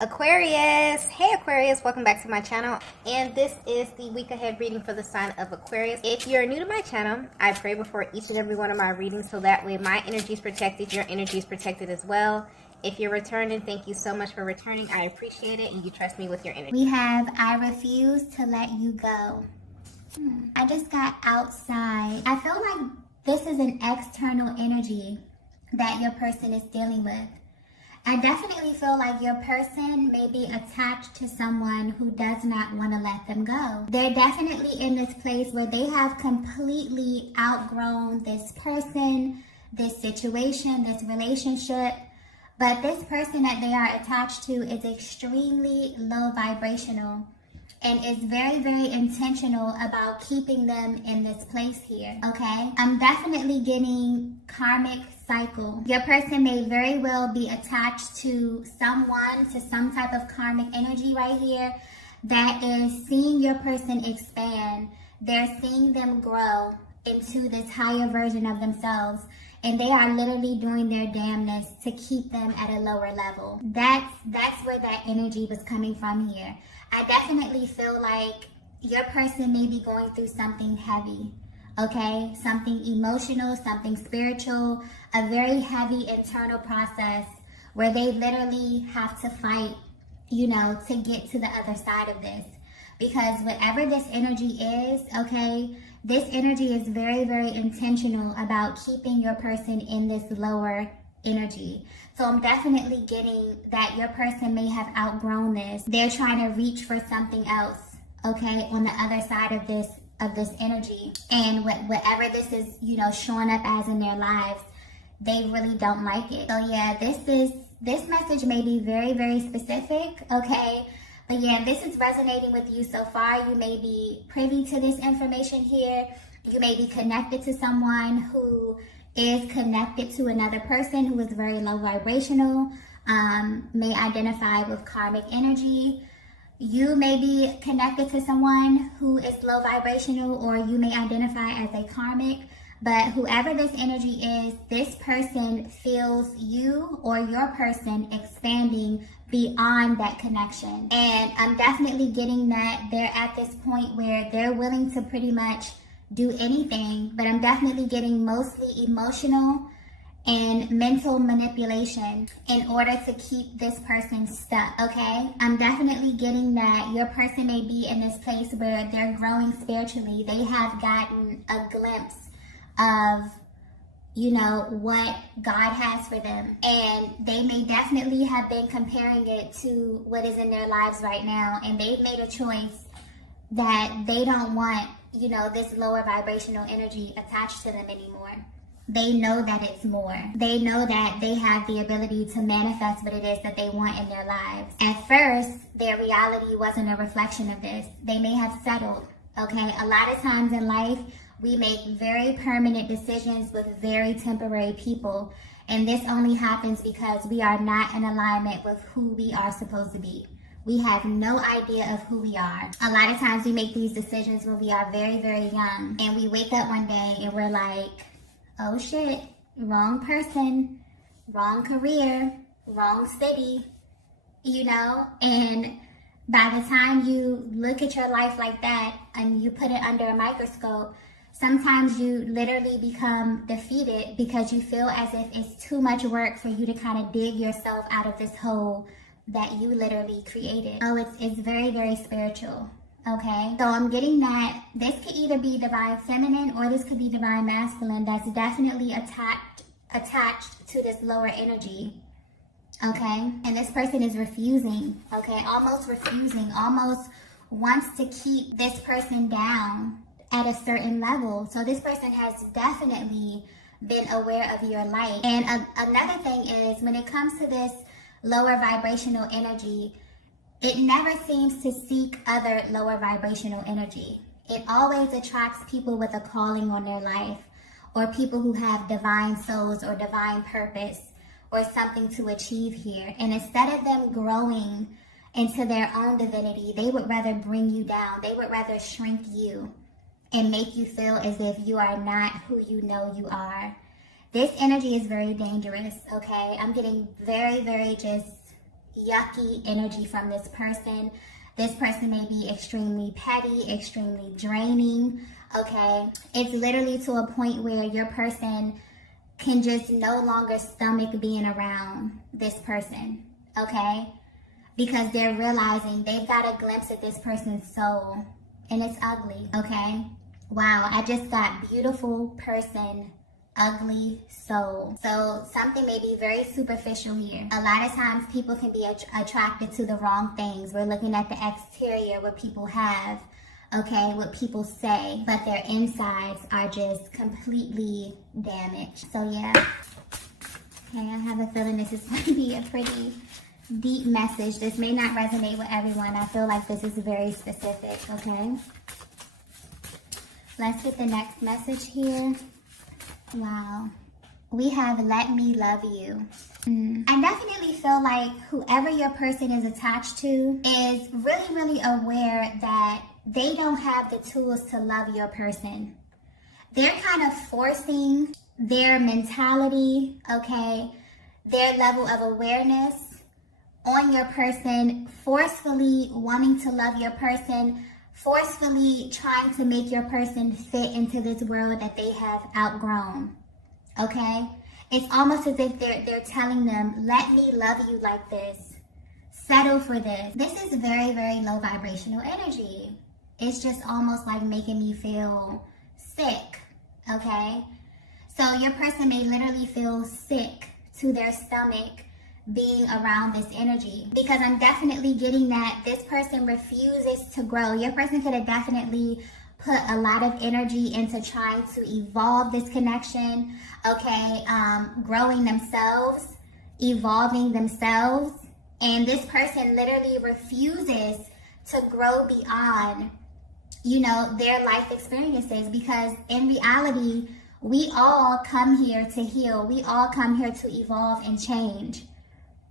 Aquarius, hey Aquarius, welcome back to my channel, and this is the week ahead reading for the sign of Aquarius. If you're new to my channel, I pray before each and every one of my readings so that way my energy is protected, your energy is protected as well. If you're returning, thank you so much for returning. I appreciate it, and you trust me with your energy. We have I refuse to let you go. I just got outside. I feel like this is an external energy that your person is dealing with. I definitely feel like your person may be attached to someone who does not want to let them go. They're definitely in this place where they have completely outgrown this person, this situation, this relationship. But this person that they are attached to is extremely low vibrational and is very, very intentional about keeping them in this place here, okay? I'm definitely getting karmic cycle. Your person may very well be attached to someone, to some type of karmic energy right here that is seeing your person expand. They're seeing them grow into this higher version of themselves, and they are literally doing their damnness to keep them at a lower level. That's where that energy was coming from here. I definitely feel like your person may be going through something heavy, okay? Something emotional, something spiritual, a very heavy internal process where they literally have to fight, to get to the other side of this. Because whatever this energy is, okay, this energy is very, very intentional about keeping your person in this lower energy. So I'm definitely getting that your person may have outgrown this. They're trying to reach for something else, okay, on the other side of this energy. And whatever this is, showing up as in their lives, they really don't like it. So yeah, this message may be very, very specific, okay? But yeah, this is resonating with you so far. You may be privy to this information here. You may be connected to someone who is connected to another person who is very low vibrational, may identify with karmic energy. You may be connected to someone who is low vibrational, or you may identify as a karmic. But whoever this energy is, this person feels you or your person expanding beyond that connection. And I'm definitely getting that they're at this point where they're willing to pretty much do anything, but I'm definitely getting mostly emotional and mental manipulation in order to keep this person stuck, okay? I'm definitely getting that your person may be in this place where they're growing spiritually. They have gotten a glimpse of what God has for them, and they may definitely have been comparing it to what is in their lives right now, and they've made a choice that they don't want this lower vibrational energy attached to them anymore. They know that it's more. They know that they have the ability to manifest what it is that they want in their lives. At first, their reality wasn't a reflection of this. They may have settled, okay? A lot of times in life, we make very permanent decisions with very temporary people. And this only happens because we are not in alignment with who we are supposed to be. We have no idea of who we are. A lot of times we make these decisions when we are very, very young. And we wake up one day and we're like, oh shit, wrong person, wrong career, wrong city, And by the time you look at your life like that and you put it under a microscope, sometimes you literally become defeated because you feel as if it's too much work for you to kind of dig yourself out of this hole that you literally created. Oh, it's very, very spiritual, okay? So I'm getting that this could either be divine feminine or this could be divine masculine that's definitely attached to this lower energy, okay? And this person is refusing, okay? Almost refusing, almost wants to keep this person down at a certain level. So this person has definitely been aware of your light. And another thing is, when it comes to this lower vibrational energy, it never seems to seek other lower vibrational energy. It always attracts people with a calling on their life, or people who have divine souls or divine purpose or something to achieve here. And instead of them growing into their own divinity, they would rather bring you down. They would rather shrink you and make you feel as if you are not who you know you are. This energy is very dangerous, okay? I'm getting very, very just yucky energy from this person. This person may be extremely petty, extremely draining, okay? It's literally to a point where your person can just no longer stomach being around this person, okay? Because they're realizing they've got a glimpse of this person's soul, and it's ugly, okay? Wow, I just got beautiful person, ugly soul. So something may be very superficial here. A lot of times people can be attracted to the wrong things. We're looking at the exterior, what people have, okay, what people say, but their insides are just completely damaged. So yeah, okay, I have a feeling this is going to be a pretty deep message. This may not resonate with everyone. I feel like this is very specific, okay? Let's get the next message here. Wow. We have let me love you. I definitely feel like whoever your person is attached to is really, really aware that they don't have the tools to love your person. They're kind of forcing their mentality, okay, their level of awareness on your person, forcefully wanting to love your person, forcefully trying to make your person fit into this world that they have outgrown, okay? It's almost as if they're telling them, let me love you like this. Settle for this. This is very, very low vibrational energy. It's just almost like making me feel sick, okay? So your person may literally feel sick to their stomach being around this energy, because I'm definitely getting that this person refuses to grow. Your person could have definitely put a lot of energy into trying to evolve this connection, okay, growing themselves, evolving themselves, and this person literally refuses to grow beyond, you know, their life experiences, because in reality, we all come here to heal. We all come here to evolve and change.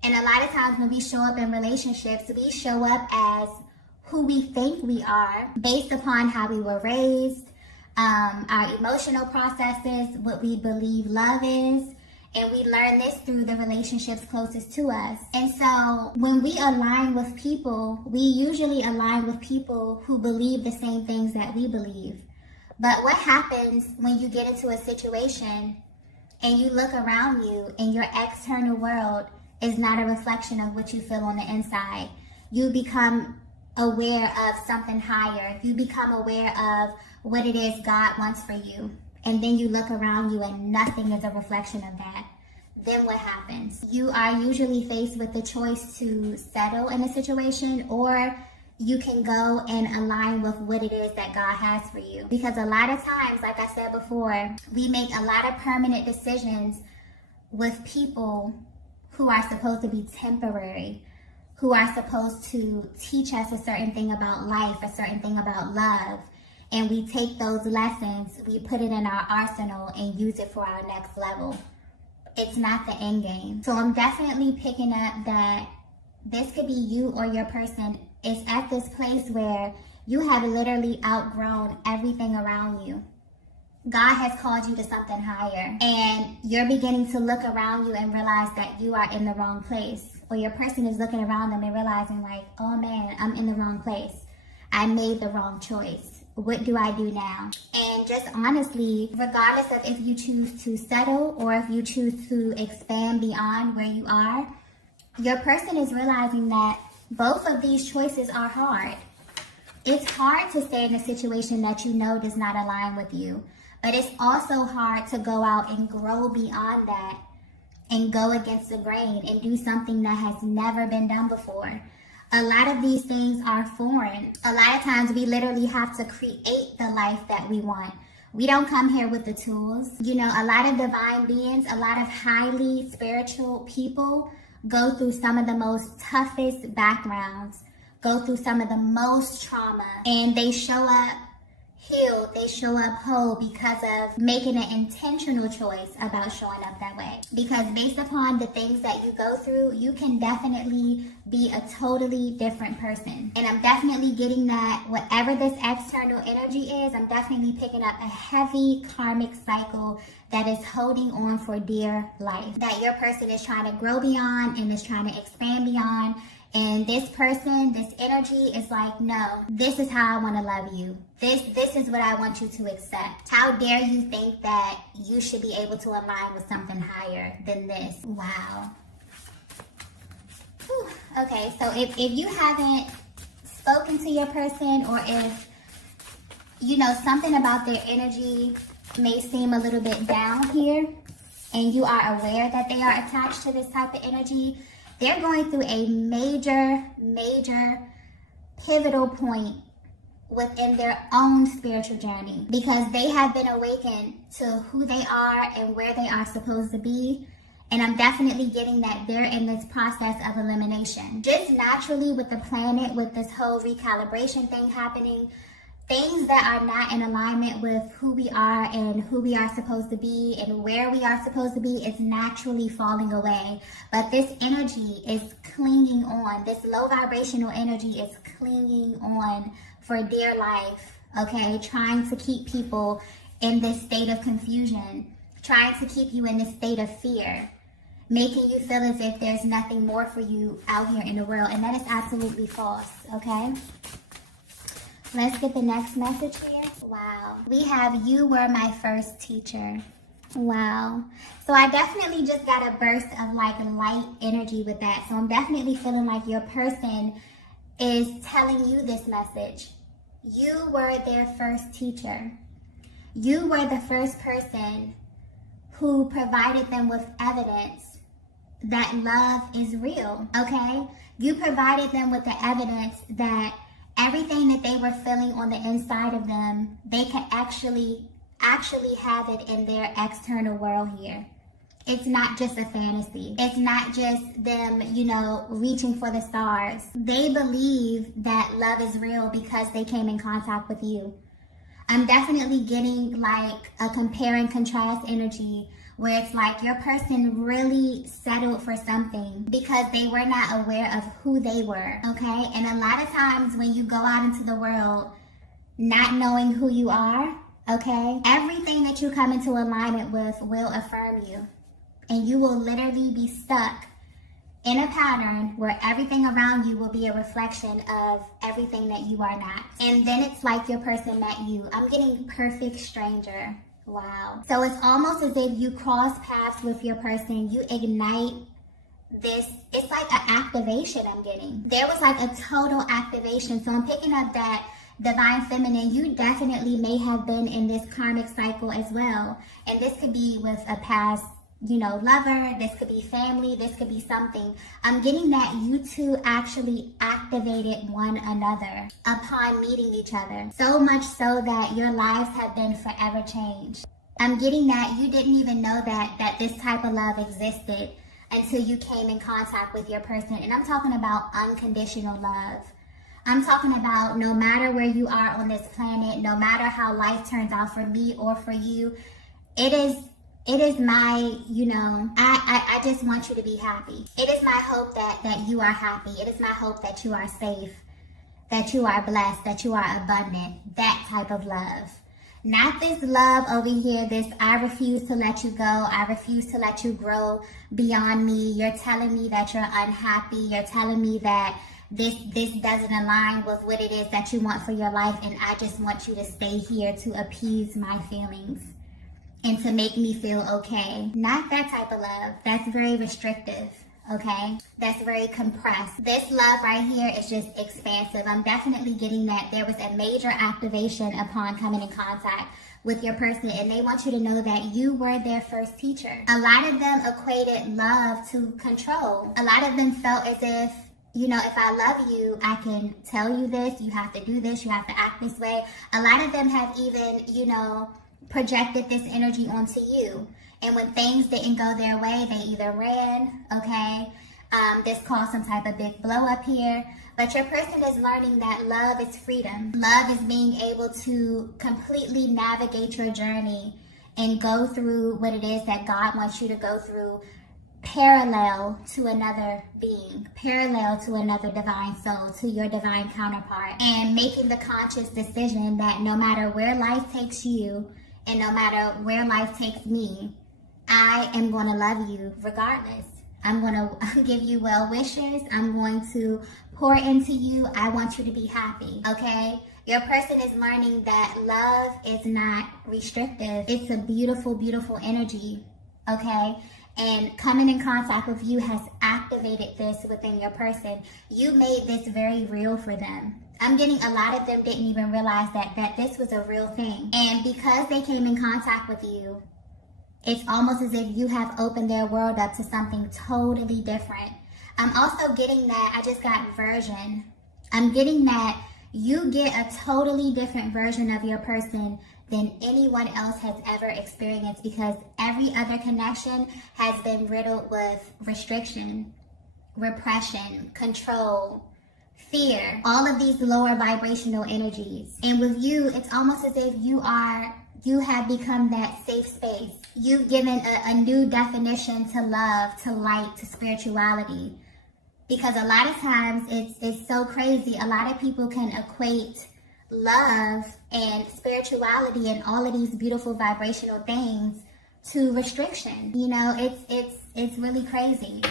And a lot of times when we show up in relationships, we show up as who we think we are based upon how we were raised, our emotional processes, what we believe love is, and we learn this through the relationships closest to us. And so when we align with people, we usually align with people who believe the same things that we believe. But what happens when you get into a situation and you look around you and your external world is not a reflection of what you feel on the inside? You become aware of something higher. You become aware of what it is God wants for you. And then you look around you and nothing is a reflection of that. Then what happens? You are usually faced with the choice to settle in a situation, or you can go and align with what it is that God has for you. Because a lot of times, like I said before, we make a lot of permanent decisions with people who are supposed to be temporary, who are supposed to teach us a certain thing about life, a certain thing about love. And we take those lessons, we put it in our arsenal and use it for our next level. It's not the end game. So I'm definitely picking up that this could be you or your person is at this place where you have literally outgrown everything around you. God has called you to something higher, and you're beginning to look around you and realize that you are in the wrong place. Or your person is looking around them and realizing like, oh man, I'm in the wrong place. I made the wrong choice. What do I do now? And just honestly, regardless of if you choose to settle or if you choose to expand beyond where you are, your person is realizing that both of these choices are hard. It's hard to stay in a situation that you know does not align with you. But it's also hard to go out and grow beyond that and go against the grain and do something that has never been done before. A lot of these things are foreign. A lot of times we literally have to create the life that we want. We don't come here with the tools. You know, a lot of divine beings, a lot of highly spiritual people go through some of the most toughest backgrounds, go through some of the most trauma, and they show up healed, they show up whole because of making an intentional choice about showing up that way. Because based upon the things that you go through, you can definitely be a totally different person. And I'm definitely getting that whatever this external energy is, I'm definitely picking up a heavy karmic cycle that is holding on for dear life, that your person is trying to grow beyond and is trying to expand beyond. And this person, this energy is like, no, this is how I want to love you. This is what I want you to accept. How dare you think that you should be able to align with something higher than this? Wow. Whew. Okay, so if you haven't spoken to your person, or if, you know, something about their energy may seem a little bit down here, and you are aware that they are attached to this type of energy, they're going through a major pivotal point within their own spiritual journey, because they have been awakened to who they are and where they are supposed to be. And I'm definitely getting that they're in this process of elimination. Just naturally with the planet, with this whole recalibration thing happening, things that are not in alignment with who we are and who we are supposed to be and where we are supposed to be is naturally falling away. But this energy is clinging on. This low vibrational energy is clinging on for dear life, okay? Trying to keep people in this state of confusion, trying to keep you in this state of fear, making you feel as if there's nothing more for you out here in the world. And that is absolutely false, okay? Let's get the next message here. Wow. We have, you were my first teacher. Wow. So I definitely just got a burst of like light energy with that. So I'm definitely feeling like your person is telling you this message. You were their first teacher. You were the first person who provided them with evidence that love is real, okay? You provided them with the evidence that everything that they were feeling on the inside of them, they could actually have it in their external world here. It's not just a fantasy. It's not just them, you know, reaching for the stars. They believe that love is real because they came in contact with you. I'm definitely getting like a compare and contrast energy where it's like your person really settled for something because they were not aware of who they were, okay? And a lot of times when you go out into the world not knowing who you are, okay, everything that you come into alignment with will affirm you. And you will literally be stuck in a pattern where everything around you will be a reflection of everything that you are not. And then it's like your person met you. I'm getting perfect stranger. Wow. So it's almost as if you cross paths with your person, you ignite this, it's like an activation I'm getting. There was like a total activation. So I'm picking up that divine feminine, you definitely may have been in this karmic cycle as well. And this could be with a past, you know, lover, this could be family, this could be something. I'm getting that you two actually activated one another upon meeting each other. So much so that your lives have been forever changed. I'm getting that you didn't even know that this type of love existed until you came in contact with your person. And I'm talking about unconditional love. I'm talking about no matter where you are on this planet, no matter how life turns out for me or for you, it is my, you know, I just want you to be happy. It is my hope that you are happy. It is my hope that you are safe, that you are blessed, that you are abundant. That type of love. Not this love over here, this I refuse to let you go. I refuse to let you grow beyond me. You're telling me that you're unhappy. You're telling me that this doesn't align with what it is that you want for your life. And I just want you to stay here to appease my feelings and to make me feel okay. Not that type of love. That's very restrictive, okay? That's very compressed. This love right here is just expansive. I'm definitely getting that there was a major activation upon coming in contact with your person, and they want you to know that you were their first teacher. A lot of them equated love to control. A lot of them felt as if, you know, if I love you, I can tell you this, you have to do this, you have to act this way. A lot of them have even, you know, projected this energy onto you. And when things didn't go their way, they either ran, okay, This caused some type of big blow up here. But your person is learning that love is freedom. Love is being able to completely navigate your journey and go through what it is that God wants you to go through, parallel to another being, parallel to another divine soul, to your divine counterpart, and making the conscious decision that no matter where life takes you and no matter where life takes me, I am going to love you regardless. I'm going to give you well wishes. I'm going to pour into you. I want you to be happy, okay? Your person is learning that love is not restrictive. It's a beautiful, beautiful energy, okay? And coming in contact with you has activated this within your person. You made this very real for them. I'm getting a lot of them didn't even realize that this was a real thing. And because they came in contact with you, it's almost as if you have opened their world up to something totally different. I'm also getting that, I just got version. I'm getting that you get a totally different version of your person than anyone else has ever experienced, because every other connection has been riddled with restriction, repression, control, fear, all of these lower vibrational energies. And with you, it's almost as if you have become that safe space. You've given a new definition to love, to light, to spirituality. Because a lot of times it's so crazy. A lot of people can equate love and spirituality and all of these beautiful vibrational things to restriction. You know, it's really crazy.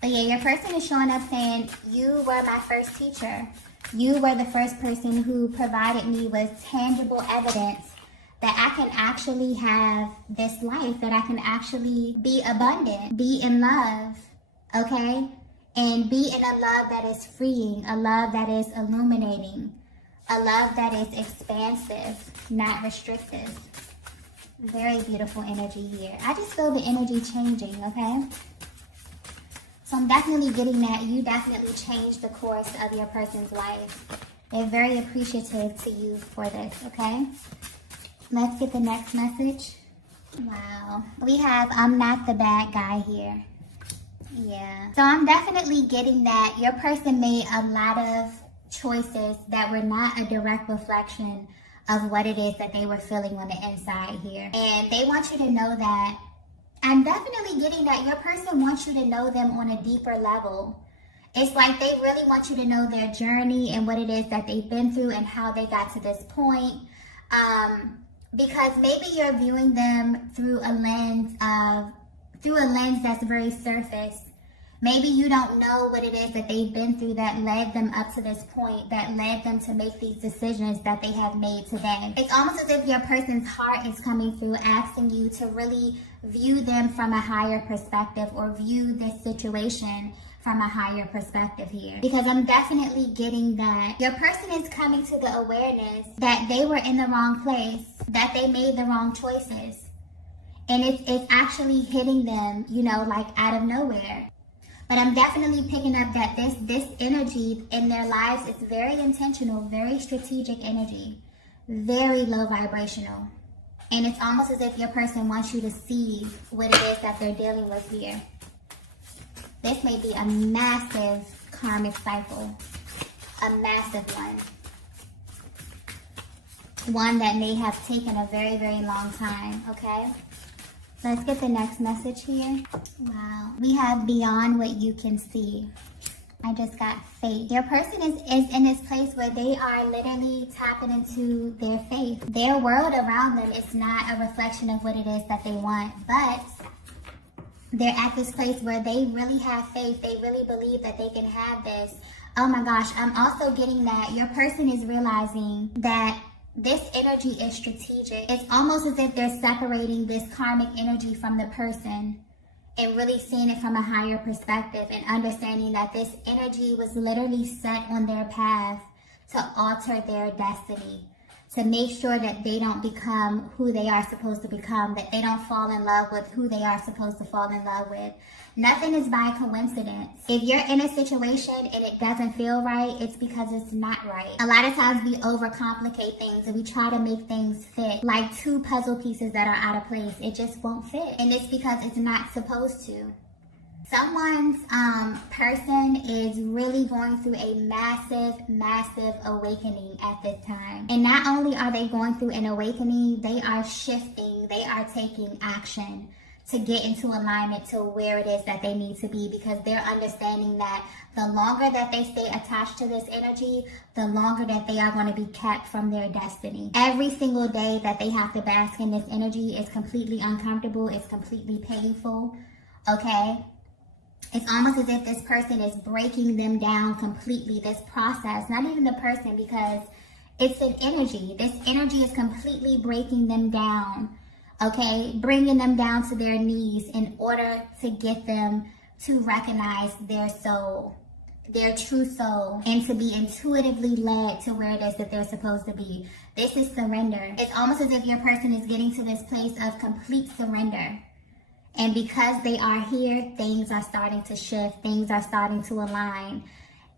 But yeah, your person is showing up saying, you were my first teacher. You were the first person who provided me with tangible evidence that I can actually have this life, that I can actually be abundant, be in love, okay? And be in a love that is freeing, a love that is illuminating, a love that is expansive, not restrictive. Very beautiful energy here. I just feel the energy changing, okay? So I'm definitely getting that you definitely changed the course of your person's life. They're very appreciative to you for this, okay? Let's get the next message. Wow. We have, I'm not the bad guy here. Yeah. So I'm definitely getting that your person made a lot of choices that were not a direct reflection of what it is that they were feeling on the inside here. And they want you to know that. I'm definitely getting that your person wants you to know them on a deeper level. It's like they really want you to know their journey and what it is that they've been through and how they got to this point. Because maybe you're viewing them through a lens that's very surface. Maybe you don't know what it is that they've been through that led them up to this point, that led them to make these decisions that they have made today. It's almost as if your person's heart is coming through, asking you to really view them from a higher perspective, or view this situation from a higher perspective here. Because I'm definitely getting that your person is coming to the awareness that they were in the wrong place, that they made the wrong choices. And it's actually hitting them, you know, like out of nowhere. But I'm definitely picking up that this energy in their lives is very intentional, very strategic energy, very low vibrational. And it's almost as if your person wants you to see what it is that they're dealing with here. This may be a massive karmic cycle, a massive one. One that may have taken a very, very long time, okay? Let's get the next message here. Wow. We have beyond what you can see. I just got faith. Your person is in this place where they are literally tapping into their faith. Their world around them is not a reflection of what it is that they want, but they're at this place where they really have faith. They really believe that they can have this. Oh my gosh, I'm also getting that your person is realizing that this energy is strategic. It's almost as if they're separating this karmic energy from the person and really seeing it from a higher perspective and understanding that this energy was literally set on their path to alter their destiny, to make sure that they don't become who they are supposed to become, that they don't fall in love with who they are supposed to fall in love with. Nothing is by coincidence. If you're in a situation and it doesn't feel right, it's because it's not right. A lot of times we overcomplicate things and we try to make things fit like two puzzle pieces that are out of place. It just won't fit. And it's because it's not supposed to. Someone's person is really going through a massive awakening at this time. And not only are they going through an awakening, they are shifting, they are taking action to get into alignment to where it is that they need to be, because they're understanding that the longer that they stay attached to this energy, the longer that they are going to be kept from their destiny. Every single day that they have to bask in this energy is completely uncomfortable, it's completely painful, okay? It's almost as if this person is breaking them down completely, this process, not even the person, because it's an energy. This energy is completely breaking them down, okay? Bringing them down to their knees in order to get them to recognize their soul, their true soul, and to be intuitively led to where it is that they're supposed to be. This is surrender. It's almost as if your person is getting to this place of complete surrender. And because they are here, things are starting to shift, things are starting to align.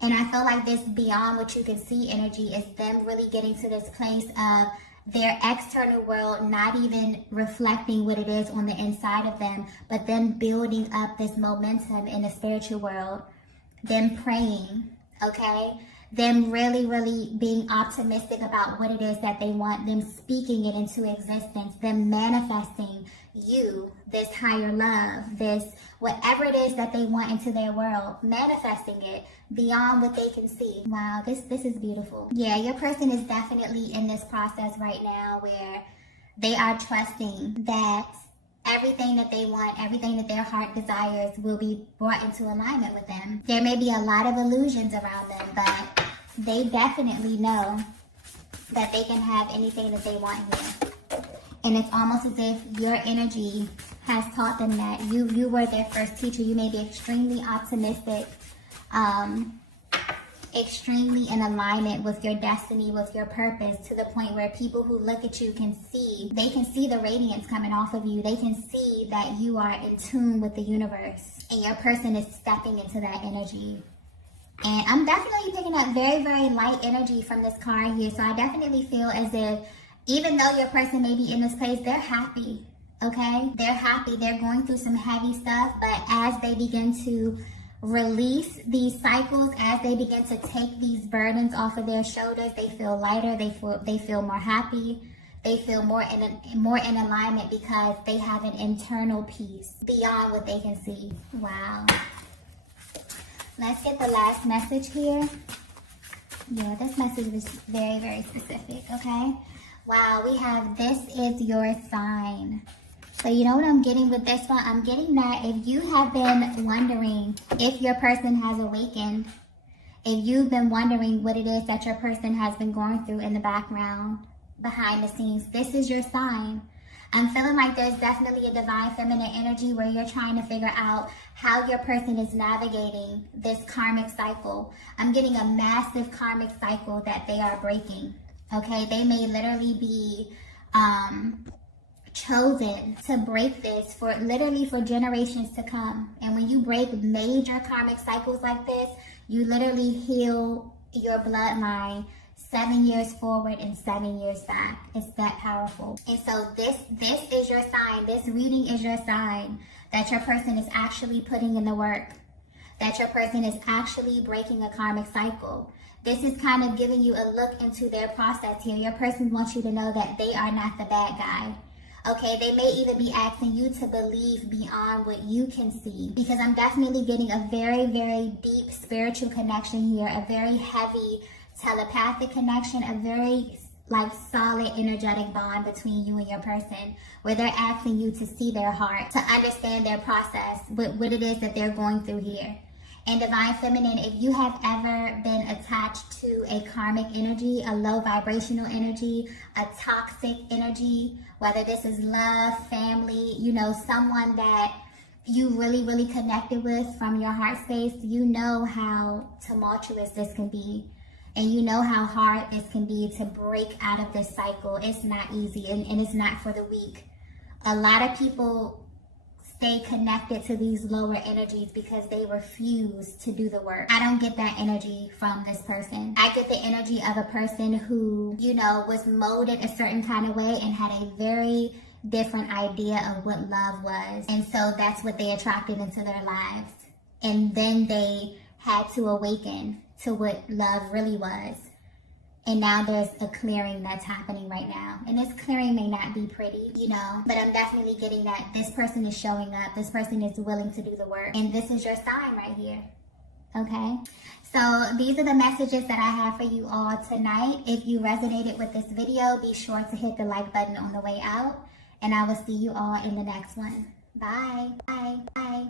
And I feel like this beyond what you can see energy is them really getting to this place of their external world not even reflecting what it is on the inside of them, but them building up this momentum in the spiritual world, them praying, okay? Them really being optimistic about what it is that they want, them speaking it into existence, them manifesting you, this higher love, this whatever it is that they want into their world, manifesting it beyond what they can see. Wow, this is beautiful. Yeah, your person is definitely in this process right now where they are trusting that everything that they want, everything that their heart desires will be brought into alignment with them. There may be a lot of illusions around them, but they definitely know that they can have anything that they want here. And it's almost as if your energy has taught them that. You were their first teacher. You may be extremely optimistic, extremely in alignment with your destiny, with your purpose, to the point where people who look at you can see, they can see the radiance coming off of you. They can see that you are in tune with the universe, and your person is stepping into that energy. And I'm definitely picking up very light energy from this card here. So I definitely feel as if even though your person may be in this place, they're happy, okay? They're happy. They're going through some heavy stuff, but as they begin to release these cycles, as they begin to take these burdens off of their shoulders, they feel lighter, they feel more happy, they feel more in alignment because they have an internal peace beyond what they can see. Wow. Let's get the last message here. Yeah, this message was very specific, okay? Wow, we have this is your sign. So you know what I'm getting with this one? I'm getting that if you have been wondering if your person has awakened, if you've been wondering what it is that your person has been going through in the background, behind the scenes, this is your sign. I'm feeling like there's definitely a divine feminine energy where you're trying to figure out how your person is navigating this karmic cycle. I'm getting a massive karmic cycle that they are breaking. Okay, they may literally be chosen to break this for generations to come. And when you break major karmic cycles like this, you literally heal your bloodline 7 years forward and 7 years back. It's that powerful. And so this is your sign. This reading is your sign that your person is actually putting in the work, that your person is actually breaking a karmic cycle. This is kind of giving you a look into their process here. Your person wants you to know that they are not the bad guy. Okay, they may even be asking you to believe beyond what you can see. Because I'm definitely getting a very deep spiritual connection here. A very heavy telepathic connection. A very solid energetic bond between you and your person. Where they're asking you to see their heart. To understand their process. What it is that they're going through here. And Divine Feminine, if you have ever been attached to a karmic energy, a low vibrational energy, a toxic energy, whether this is love, family, you know, someone that you really connected with from your heart space, you know how tumultuous this can be. And you know how hard this can be to break out of this cycle. It's not easy, and it's not for the weak. A lot of people stay connected to these lower energies because they refuse to do the work. I don't get that energy from this person. I get the energy of a person who, you know, was molded a certain kind of way and had a very different idea of what love was. And so that's what they attracted into their lives. And then they had to awaken to what love really was. And now there's a clearing that's happening right now. And this clearing may not be pretty, you know, but I'm definitely getting that this person is showing up. This person is willing to do the work. And this is your sign right here. Okay? So these are the messages that I have for you all tonight. If you resonated with this video, be sure to hit the like button on the way out. And I will see you all in the next one. Bye. Bye. Bye.